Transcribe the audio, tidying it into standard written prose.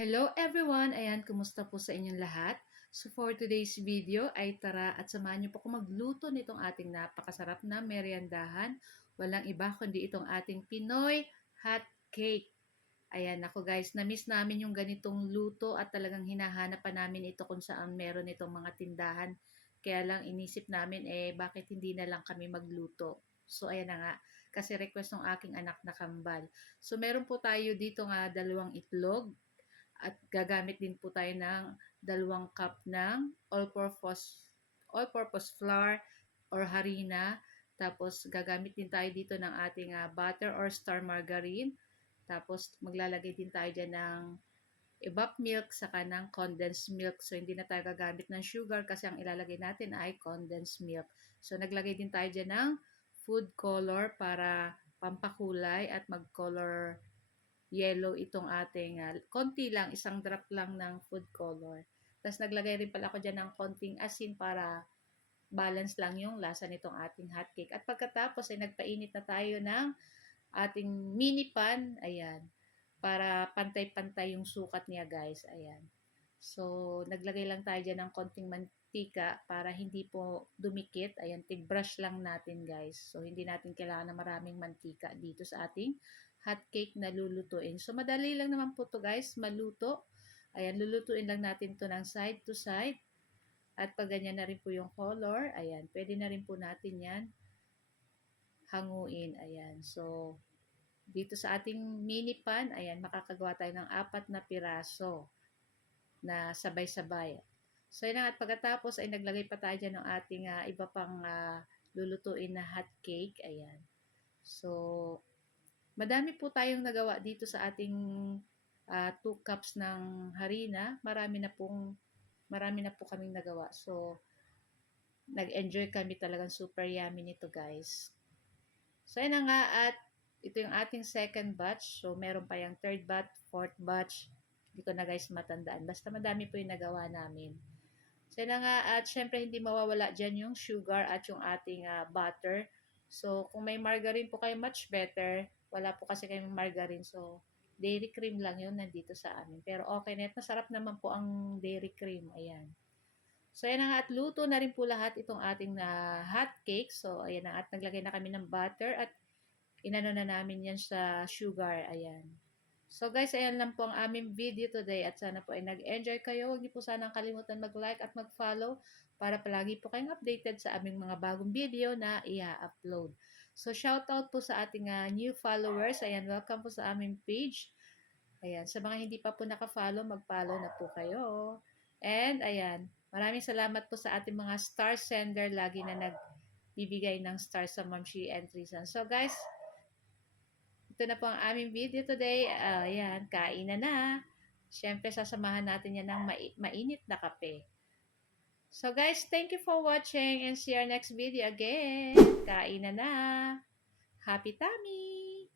Hello everyone! Ayan, kumusta po sa inyong lahat? So for today's video ay tara at samahan niyo po ako magluto nitong ating napakasarap na meriendahan. Walang iba kundi itong ating Pinoy hot cake. Ayan, ako guys, na-miss namin yung ganitong luto at talagang hinahanap pa namin ito kung saan meron itong mga tindahan. Kaya lang inisip namin bakit hindi na lang kami magluto. So ayan na nga, kasi request ng aking anak na kambal. So meron po tayo dito nga dalawang itlog at gagamit din po tayo ng 2 cup ng all-purpose flour or harina. Tapos gagamit din tayo dito ng ating butter or star margarine. Tapos maglalagay din tayo dyan ng evap milk saka ng condensed milk. So hindi na tayo gagamit ng sugar kasi ang ilalagay natin ay condensed milk. So naglagay din tayo dyan ng food color para pampakulay at mag-color yellow itong ating, konti lang, isang drop lang ng food color. Tapos naglagay rin pala ako dyan ng konting asin para balance lang yung lasa nitong ating hotcake. At pagkatapos ay nagpainit na tayo ng ating mini pan, ayan, para pantay-pantay yung sukat niya guys, ayan. So, naglagay lang tayo dyan ng konting mantika para hindi po dumikit. Ayan, tig-brush lang natin guys. So, hindi natin kailangan ng maraming mantika dito sa ating hot cake na lulutuin. So, madali lang naman po to guys, maluto. Ayan, lulutuin lang natin to ng side to side. At pag ganyan na rin po yung color, ayan, pwede na rin po natin yan hanguin. Ayan, so, dito sa ating mini pan, ayan, makakagawa tayo ng 4 na piraso na sabay-sabay. So, yun at pagkatapos ay naglagay pa tayo dyan ng ating iba pang lulutuin na hot cake. Ayan. So, madami po tayong nagawa dito sa ating 2 cups ng harina. Marami na po kaming nagawa. So, nag-enjoy kami talagang super yummy nito guys. So, yun na nga at ito yung ating second batch. So, meron pa yung third batch, fourth batch. Hindi ko na guys matandaan. Basta madami po yung nagawa namin. So, yun na nga at syempre hindi mawawala dyan yung sugar at yung ating butter. So, kung may margarine po kayo, much better. Wala po kasi kayong margarine. So, dairy cream lang yun nandito sa amin. Pero okay na. Masarap naman po ang dairy cream. Ayan. So, ayan na nga at luto na rin po lahat itong ating hot cake. So, ayan na at naglagay na kami ng butter at inano na namin yan sa sugar. Ayan. So guys, ayan lang po ang aming video today at sana po ay nag-enjoy kayo. Huwag niyo po sanang kalimutan mag-like at mag-follow para palagi po kayong updated sa aming mga bagong video na i-upload. So shoutout po sa ating new followers. Ayan, welcome po sa aming page. Ayan, sa mga hindi pa po naka-follow, mag-follow na po kayo. And ayan, maraming salamat po sa ating mga star sender lagi na nagbibigay ng star sa Momshi entries. So guys, ito na po ang aming video today. Ayan, kain na. Siyempre, sasamahan natin yan ng mainit na kape. So guys, thank you for watching and see our next video again. Kain na. Happy tummy!